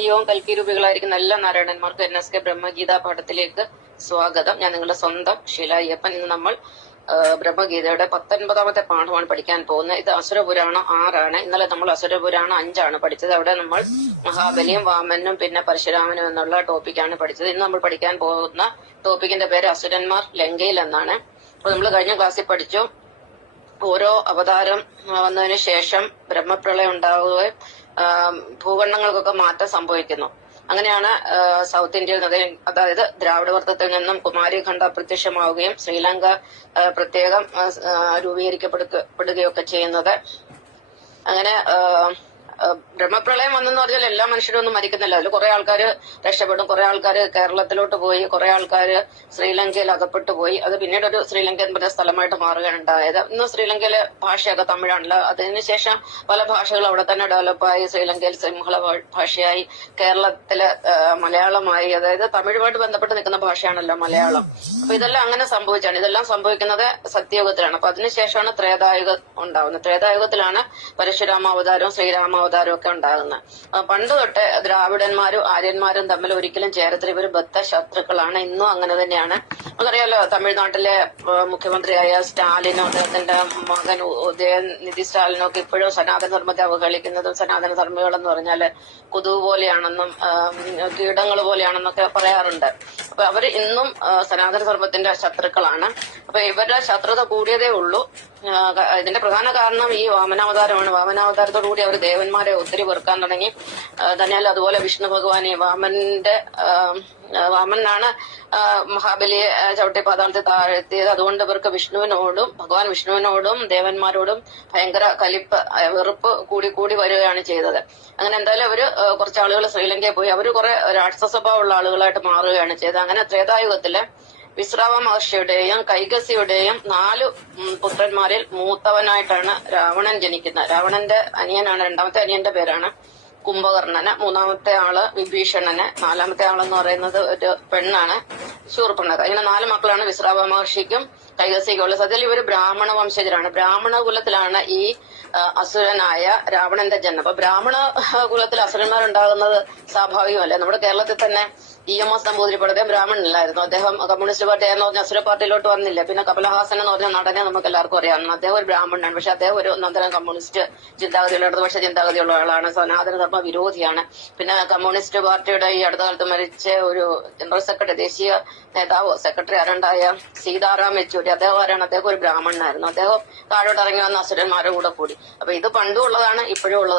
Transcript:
ഹരിയോം കൽക്കിരൂപികളായിരിക്കുന്ന എല്ലാ നാരായണന്മാർക്കും NSK ബ്രഹ്മഗീത പാഠത്തിലേക്ക് സ്വാഗതം. ഞാൻ നിങ്ങളുടെ സ്വന്തം ഷീല അയ്യപ്പൻ. ഇന്ന് നമ്മൾ ബ്രഹ്മഗീതയുടെ 19ാമത്തെ പാഠമാണ് പഠിക്കാൻ പോകുന്നത്. ഇത് അസുരപുരാണം 6 ഇന്നലെ നമ്മൾ അസുരപുരാണം 5 പഠിച്ചത്. അവിടെ നമ്മൾ മഹാബലിയും വാമനും പിന്നെ പരശുരാമനും എന്നുള്ള ടോപ്പിക്കാണ് പഠിച്ചത്. ഇന്ന് നമ്മൾ പഠിക്കാൻ പോകുന്ന ടോപ്പിക്കിന്റെ പേര് അസുരന്മാർ ലങ്കയിൽ എന്നാണ്. അപ്പൊ നമ്മൾ കഴിഞ്ഞ ക്ലാസ്സിൽ പഠിച്ചു ഓരോ അവതാരം വന്നതിന് ശേഷം ബ്രഹ്മപ്രളയം ഉണ്ടാവുകയും ഭൂഖണ്ഡങ്ങൾക്കൊക്കെ മാറ്റം സംഭവിക്കുന്നു. അങ്ങനെയാണ് സൗത്ത് ഇന്ത്യയിൽ അതായത് ദ്രാവിഡവർത്തത്തിൽ നിന്നും കുമാരിഖണ്ഡ പ്രത്യക്ഷമാവുകയും ശ്രീലങ്ക പ്രത്യേകം രൂപീകരിക്കപ്പെടുകയൊക്കെ ചെയ്യുന്നത്. അങ്ങനെ ബ്രഹ്മപ്രളയം വന്നെന്ന് പറഞ്ഞാൽ എല്ലാ മനുഷ്യരും ഒന്നും മരിക്കുന്നില്ല. അതിൽ കുറെ ആൾക്കാർ രക്ഷപ്പെടും, കുറെ ആൾക്കാർ കേരളത്തിലോട്ട് പോയി, കുറെ ആൾക്കാർ ശ്രീലങ്കയിൽ അകപ്പെട്ടു പോയി. അത് പിന്നീട് ഒരു ശ്രീലങ്ക എന്ന് പറഞ്ഞ സ്ഥലമായിട്ട് മാറുകയാണ് ഉണ്ടായത്. ഇന്ന് ശ്രീലങ്കയിലെ ഭാഷയൊക്കെ തമിഴാണല്ലോ. അതിനുശേഷം പല ഭാഷകളും അവിടെ തന്നെ ഡെവലപ്പായി. ശ്രീലങ്കയിൽ സിംഹള ഭാഷയായി, കേരളത്തിലെ മലയാളമായി, അതായത് തമിഴുമായിട്ട് ബന്ധപ്പെട്ട് നിൽക്കുന്ന ഭാഷയാണല്ലോ മലയാളം. അപ്പൊ ഇതെല്ലാം അങ്ങനെ സംഭവിച്ചാണ്. ഇതെല്ലാം സംഭവിക്കുന്നത് സത്യയുഗത്തിലാണ്. അപ്പൊ അതിനുശേഷമാണ് ത്രേതായുഗം ഉണ്ടാവുന്നത്. ത്രേതായുഗത്തിലാണ് പരശുരാമാവതാരവും ശ്രീരാമാവതാരവും ഒക്കെ ഉണ്ടാകുന്നത്. പണ്ട് തൊട്ട് ദ്രാവിഡന്മാരും ആര്യന്മാരും തമ്മിൽ ഒരിക്കലും ചേരത്തില്ല. ഇവർ ബദ്ധശത്രുക്കളാണ്. ഇന്നും അങ്ങനെ തന്നെയാണ്. നമുക്കറിയാലോ, തമിഴ്നാട്ടിലെ മുഖ്യമന്ത്രിയായ സ്റ്റാലിനും അദ്ദേഹത്തിന്റെ മകൻ ഉദയനിധി സ്റ്റാലിനും ഒക്കെ ഇപ്പോഴും സനാതന ധർമ്മത്തെ അവഹേളിക്കുന്നതും സനാതന ധർമ്മികൾ എന്ന് പറഞ്ഞാല് കൊതുക് പോലെയാണെന്നും കീടങ്ങൾ പോലെയാണെന്നൊക്കെ പറയാറുണ്ട്. അപ്പൊ അവർ ഇന്നും സനാതന ധർമ്മത്തിന്റെ ശത്രുക്കളാണ്. അപ്പൊ ഇവരുടെ ശത്രുത കൂടിയതേ ഉള്ളൂ. ഇതിന്റെ പ്രധാന കാരണം ഈ വാമനാവതാരമാണ്. വാമനാവതാരത്തോടുകൂടി അവർ ദേവന്മാരെ ഒത്തിരി വെറുക്കാൻ തുടങ്ങി. തന്നെയല്ല, അതുപോലെ വിഷ്ണു ഭഗവാനെ വാമനാണ് മഹാബലിയെ ചവിട്ടി പാതാളത്തിൽ താഴ്ത്തിയത്. അതുകൊണ്ട് ഇവർക്ക് ഭഗവാൻ വിഷ്ണുവിനോടും ദേവന്മാരോടും ഭയങ്കര വെറുപ്പ് കൂടി വരികയാണ് ചെയ്തത്. അങ്ങനെ എന്തായാലും അവര് കുറച്ച് ആളുകൾ ശ്രീലങ്കയിൽ പോയി. അവര് കുറെ രാക്ഷസ സ്വഭാവമുള്ള ആളുകളായിട്ട് മാറുകയാണ് ചെയ്തത്. അങ്ങനെ ത്രേതായുഗത്തില് വിശ്രാവ മഹർഷിയുടെയും കൈകസിയുടെയും 4 പുത്രന്മാരിൽ മൂത്തവനായിട്ടാണ് രാവണൻ ജനിക്കുന്നത്. രാവണന്റെ അനിയനാണ്, രണ്ടാമത്തെ അനിയന്റെ പേരാണ് കുംഭകർണന്, മൂന്നാമത്തെ ആള് വിഭീഷണന്, 4ാമത്തെ ആളെന്ന് പറയുന്നത് ഒരു പെണ്ണാണ് ശൂർപ്പണഖ. ഇങ്ങനെ 4 മക്കളാണ് വിശ്രാവ മഹർഷിക്കും കൈകസിക്കും ഉള്ളത്. സത്യത്തിൽ ഇവര് ബ്രാഹ്മണ വംശജരാണ്. ബ്രാഹ്മണ കുലത്തിലാണ് ഈ അസുരനായ രാവണന്റെ ജന്മം. അപ്പൊ ബ്രാഹ്മണ കുലത്തിൽ അസുരന്മാരുണ്ടാകുന്നത് സ്വാഭാവികമല്ല. നമ്മുടെ കേരളത്തിൽ തന്നെ EMS നമ്പൂതിരിപ്പാട് അദ്ദേഹം ബ്രാഹ്മണനല്ലായിരുന്നു. അദ്ദേഹം കമ്മ്യൂണിസ്റ്റ് പാർട്ടി എന്ന് പറഞ്ഞ അസുര പാർട്ടിയിലോട്ട് വന്നില്ല. പിന്നെ കമലഹാസൻ എന്ന് പറഞ്ഞ നടനെ നമുക്ക് എല്ലാവർക്കും അറിയാവുന്ന അദ്ദേഹം ഒരു ബ്രാഹ്മണനാണ്. പക്ഷെ അദ്ദേഹം ഒരു ഒന്നാന്തരം കമ്മ്യൂണിസ്റ്റ് ചിന്താഗതിയുള്ള ഇടതുപക്ഷ ചിന്താഗതിയുള്ള ആളാണ്. സനാതന ധർമ്മ വിരോധിയാണ്. പിന്നെ കമ്മ്യൂണിസ്റ്റ് പാർട്ടിയുടെ ഈ അടുത്ത കാലത്ത് മരിച്ച ഒരു ജനറൽ സെക്രട്ടറി, ദേശീയ നേതാവോ സെക്രട്ടറി ആരുണ്ടായ സീതാറാം യെച്ചൂരി, അദ്ദേഹം ആരാണ്? അദ്ദേഹം ഒരു ബ്രാഹ്മണനായിരുന്നു. അദ്ദേഹം താഴോട്ട് ഇറങ്ങി വന്ന അസുരന്മാരുടെ കൂടെ കൂടി. അപ്പൊ ഇത് പണ്ടും ഉള്ളതാണ്, ഇപ്പോഴും ഉള്ളതാണ്.